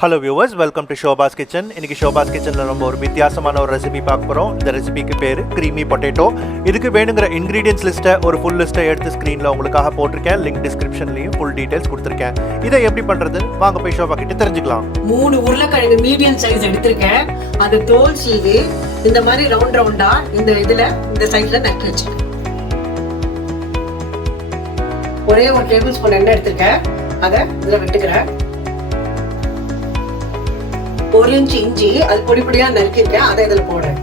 Hello viewers, welcome to Shoba's kitchen. இன்றைக்கி ஷோபாஸ் கிச்சனில் நம்ம ஒரு வித்தியாசமான ஒரு ரெசிபி பார்க்க போகிறோம். இந்த ரெசிபிக்கு பேர் க்ரீமி பொட்டேட்டோ. இதுக்கு வேணுங்கிற இன்க்ரீடியன்ஸ் லிஸ்ட்டை ஒரு ஃபுல் லிஸ்ட்டை எடுத்து ஸ்க்ரீனில் உங்களுக்காக போட்டிருக்கேன். லிங்க் டிஸ்கிரிப்ஷன்லையும் ஃபுல் டீட்டெயில்ஸ் கொடுத்துருக்கேன். இதை எப்படி பண்ணுறது வாங்க போய் ஷோபா கிட்ட தெரிஞ்சுக்கலாம். 3 உருளைக்கிழங்கு மீடியம் சைஸ் எடுத்திருக்கேன். அது தோல் சீவி இந்த மாதிரி ரவுண்ட் ரவுண்டா இந்த சைஸ்ல நட்டு வச்சிருக்கேன். ஒரே ஒரு டேபிள் ஸ்பூன் எண்ணெய் எடுத்திருக்கேன். அதை இதில் விட்டுக்கிறேன். 1 இன்ச் இஞ்சி அது பொடி பொடியா நறுக்கிருக்கேன். அதை இதில் போடுறேன்.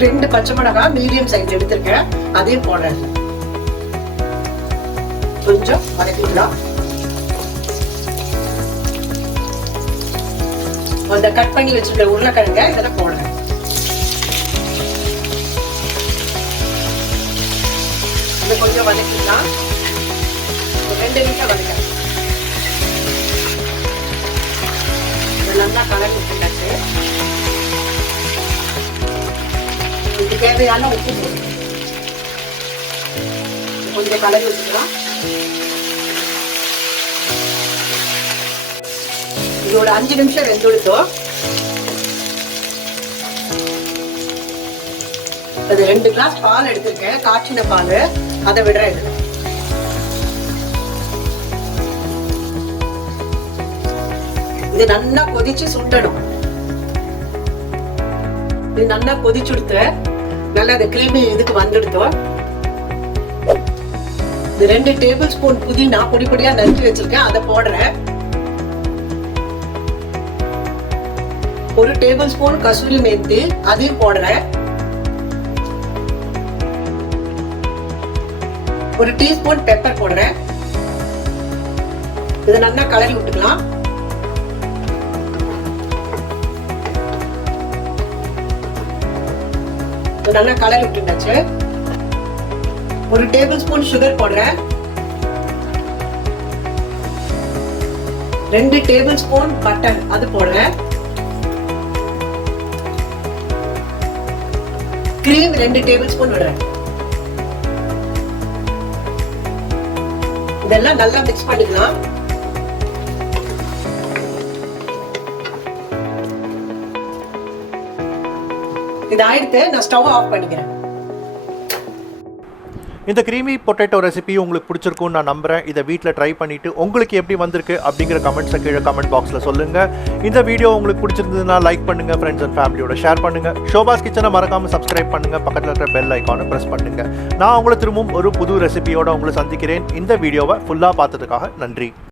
2 பச்சை மிளகாய் மீடியம் சைஸ் எடுத்திருக்கேன். அதையும் போடுறேன். கொஞ்சம் வதக்கிக்கலாம். அந்த கட் பண்ணி வச்சிருக்க உருளைக்கிழங்க இதில் போடுறேன். அது கொஞ்சம் வதக்கிக்கலாம். 2 நிமிஷம் வதக்க நல்லா கலர் விட்டுட்டாச்சு. இதுக்கு தேவையான உப்பு போடுங்க. கொஞ்சம் கலர் வச்சுக்கலாம். இது ஒரு 5 நிமிஷம் வெந்துடுத்தோம். அது 2 கிளாஸ் பால் எடுத்திருக்கேன். காய்ச்சின பால் அதை விடுறேன். இதுல இது நல்லா கொதிச்சு சுண்டணும். இது நல்லா கொதிச்சுடுத்து நல்லா அந்த கிரீமி இதுக்கு வந்துடுத்தோம். இது 2 டேபிள் ஸ்பூன் புதினா பொடி பொடியா நறுக்கி வச்சிருக்கேன். அதை போடுறேன். 1 டேபிள் ஸ்பூன் கசூரி மேத்தி அதையும் போடுறேன். 1 டீஸ்பூன் பெப்பர் போடுறேன். இதை நல்லா கலரி விட்டுக்கலாம். நல்லா கலரி விட்டுட்டாச்சு. 1 டேபிள் ஸ்பூன் சுகர் போடுறேன். 2 டேபிள் ஸ்பூன் பட்டர் அது போடுறேன். கிரீம் 2 டேபிள் ஸ்பூன் விடுறேன். இதெல்லாம் நல்லா மிக்ஸ் பண்ணிக்கலாம். இது ஆயிடுத்து. நான் ஸ்டவ் ஆஃப் பண்ணிக்கிறேன். இந்த க்ரீமி பொட்டேட்டோ ரெசிபி உங்களுக்கு பிடிச்சிருக்கும்னு நான் நம்புகிறேன். இதை வீட்டில் ட்ரை பண்ணிவிட்டு உங்களுக்கு எப்படி வந்திருக்கு அப்படிங்கிற கமெண்ட்ஸை கீழே கமெண்ட் பாக்ஸில் சொல்லுங்கள். இந்த வீடியோ உங்களுக்கு பிடிச்சிருந்ததுன்னா லைக் பண்ணுங்கள், ஃப்ரெண்ட்ஸ் அண்ட் ஃபேமிலியோட ஷேர் பண்ணுங்கள். ஷோபாஸ் கிச்சனை மறக்காமல் சப்ஸ்கிரைப் பண்ணுங்கள். பக்கத்தில் இருக்கிற பெல் ஐக்கானை ப்ரெஸ் பண்ணுங்கள். நான் உங்களை திரும்பவும் ஒரு புது ரெசிபியோடு உங்களை சந்திக்கிறேன். இந்த வீடியோவை ஃபுல்லாக பார்த்ததுக்காக நன்றி.